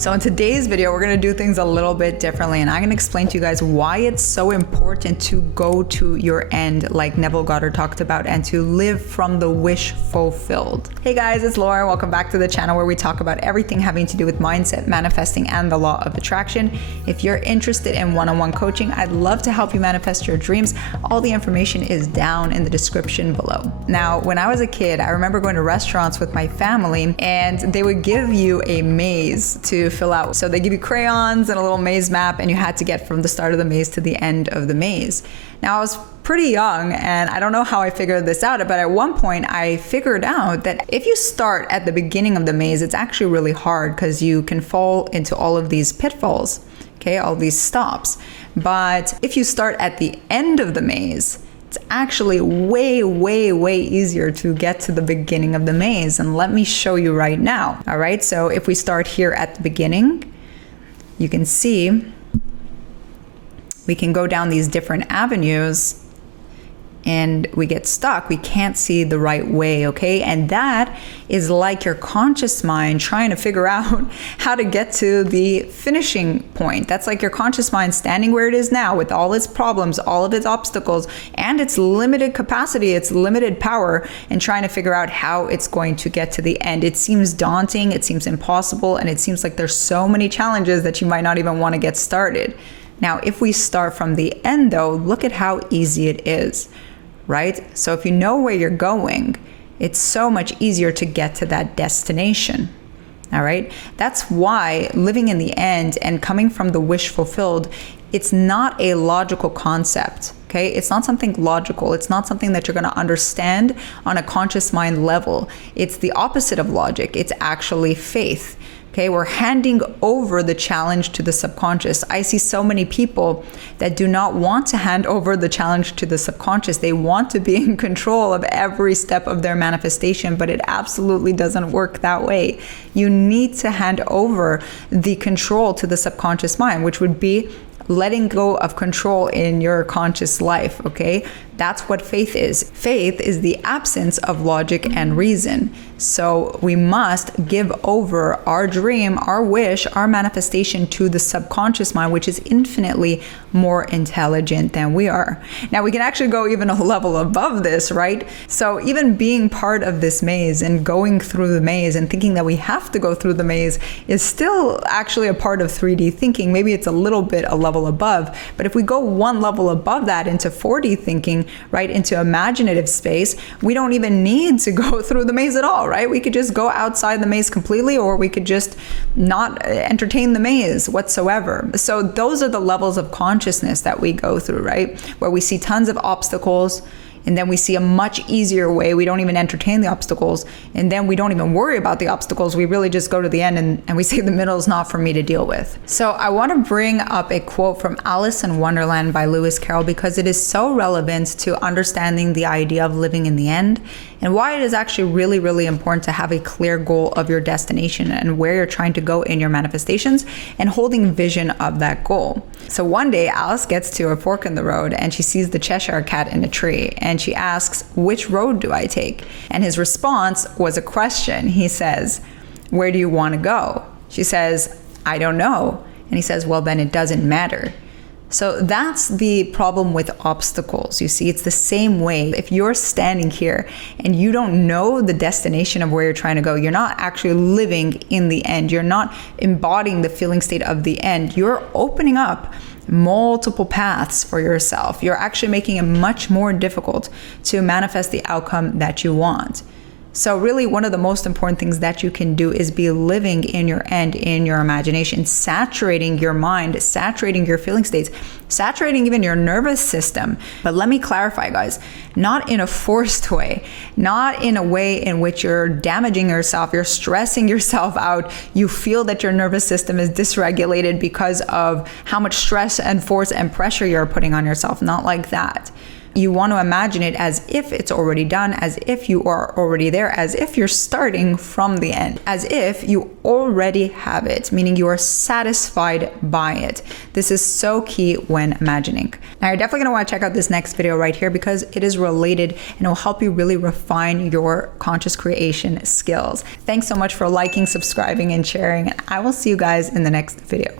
So in today's video, we're gonna do things a little bit differently, and I'm gonna explain to you guys why it's so important to go to your end, like Neville Goddard talked about, and to live from the wish fulfilled. Hey guys, it's Laura. Welcome back to the channel where we talk about everything having to do with mindset, manifesting, and the law of attraction. If you're interested in one-on-one coaching, I'd love to help you manifest your dreams. All the information is down in the description below. Now, when I was a kid, I remember going to restaurants with my family, and they would give you a maze to fill out. So they give you crayons and a little maze map, and you had to get from the start of the maze to the end of the maze. Now, I was pretty young, and I don't know how I figured this out, but at one point I figured out that if you start at the beginning of the maze, it's actually really hard because you can fall into all of these pitfalls, okay, all these stops. But if you start at the end of the maze, it's actually way, way, way easier to get to the beginning of the maze. And let me show you right now. All right, so if we start here at the beginning, you can see we can go down these different avenues and we get stuck. We can't see the right way, okay? And that is like your conscious mind trying to figure out how to get to the finishing point. That's like your conscious mind standing where it is now with all its problems, all of its obstacles, and its limited capacity, its limited power, and trying to figure out how it's going to get to the end. It seems daunting, it seems impossible, and it seems like there's so many challenges that you might not even want to get started. Now, if we start from the end though, look at how easy it is. Right? So if you know where you're going, it's so much easier to get to that destination. All right? That's why living in the end and coming from the wish fulfilled, it's not a logical concept. Okay? It's not something logical. It's not something that you're going to understand on a conscious mind level. It's the opposite of logic. It's actually faith. Okay, we're handing over the challenge to the subconscious. I see so many people that do not want to hand over the challenge to the subconscious. They want to be in control of every step of their manifestation, but it absolutely doesn't work that way. You need to hand over the control to the subconscious mind, which would be letting go of control in your conscious life, okay? That's what faith is. Faith is the absence of logic and reason. So we must give over our dream, our wish, our manifestation to the subconscious mind, which is infinitely more intelligent than we are. Now we can actually go even a level above this, right? So even being part of this maze and going through the maze and thinking that we have to go through the maze is still actually a part of 3D thinking. Maybe it's a little bit a level above, but if we go one level above that into 4D thinking, right, into imaginative space, we don't even need to go through the maze at all, right? We could just go outside the maze completely, or we could just not entertain the maze whatsoever. So those are the levels of consciousness that we go through, right? Where we see tons of obstacles, and then we see a much easier way. We don't even entertain the obstacles, and then we don't even worry about the obstacles. We really just go to the end and we say the middle is not for me to deal with. So I want to bring up a quote from Alice in Wonderland by Lewis Carroll because it is so relevant to understanding the idea of living in the end and why it is actually really, really important to have a clear goal of your destination and where you're trying to go in your manifestations and holding vision of that goal. So one day Alice gets to a fork in the road and she sees the Cheshire Cat in a tree, and she asks, "Which road do I take?" And his response was a question. He says, "Where do you want to go?" She says, "I don't know." And he says, "Well, then it doesn't matter." So that's the problem with obstacles. You see, it's the same way. If you're standing here and you don't know the destination of where you're trying to go, you're not actually living in the end. You're not embodying the feeling state of the end. You're opening up multiple paths for yourself. You're actually making it much more difficult to manifest the outcome that you want. So really, one of the most important things that you can do is be living in your end, in your imagination, saturating your mind, saturating your feeling states, saturating even your nervous system. But let me clarify, guys, not in a forced way, not in a way in which you're damaging yourself, you're stressing yourself out, you feel that your nervous system is dysregulated because of how much stress and force and pressure you're putting on yourself. Not like that. You want to imagine it as if it's already done, as if you are already there, as if you're starting from the end, as if you already have it, meaning you are satisfied by it. This is so key when imagining. Now, you're definitely going to want to check out this next video right here because it is related and it will help you really refine your conscious creation skills. Thanks so much for liking, subscribing, and sharing. And I will see you guys in the next video.